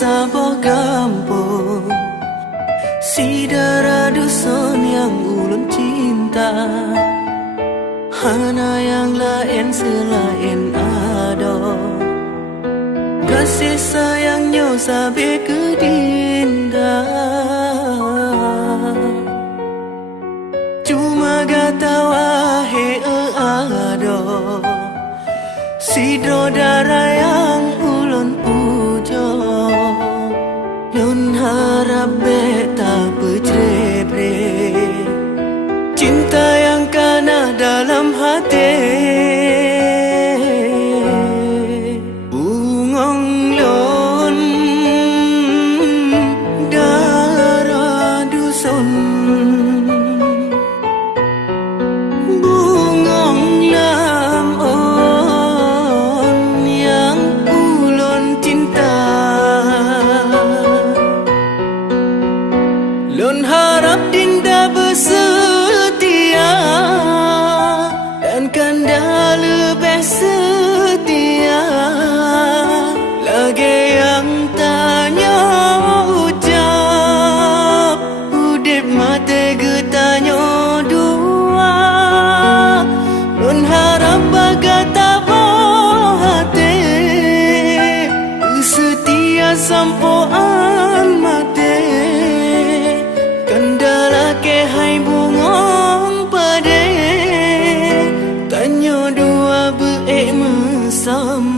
sabah kampung, si darah dusun yang ulun cinta. Hana yang lain selain ado, kasih sayangnya sampai ke dinda. Cuma gata wahe ado, si darah yang ulun pujo. Lun harap beta bercebre, cinta yang kana dalam hati. Bungong lon darah dusun, bungong lam on yang ulun cinta. Lun harap dinda bersetia dan kanda lebih setia. Lagi yang tanya ucap, udip mate getanya dua. Lun harap bagai tabah hati, setia sampoan mate. Kendala ke hai bungong pade, tanya dua beek mesam.